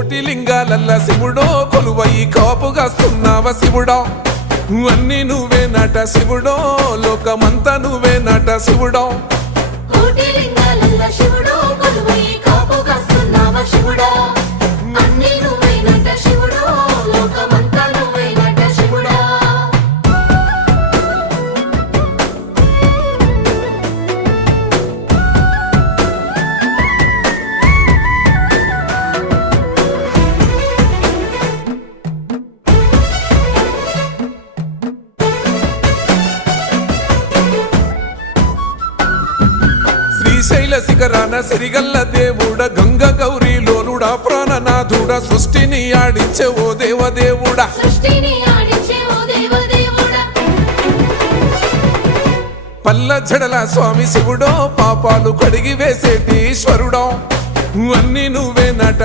కోటి లింగాలల్ల శివుడో కొలువై కాపుగాస్తున్నావ శివుడా అన్ని నువ్వే నట శివుడో లోకమంతా నువ్వే నట శివుడో కోటి లింగాలల్ల శివుడో కొలువై కాపుగాస్తున్నావ శివుడా అన్ని నువ్వే నట శివుడో లోకమంతా నువ్వే నట శివుడా శ్రీశైల శిఖరాన సిరిగల్ల దేవుడ గంగ గౌరీ లోలుడా ప్రాణనాథుడా సృష్టిని ఆడించే ఓ దేవదేవుడా సృష్టిని ఆడించే ఓ దేవదేవుడా పల్ల జడల స్వామి శివుడో పాపాలు కడిగి వేసేటి ఈశ్వరుడో అన్ని నువ్వే నట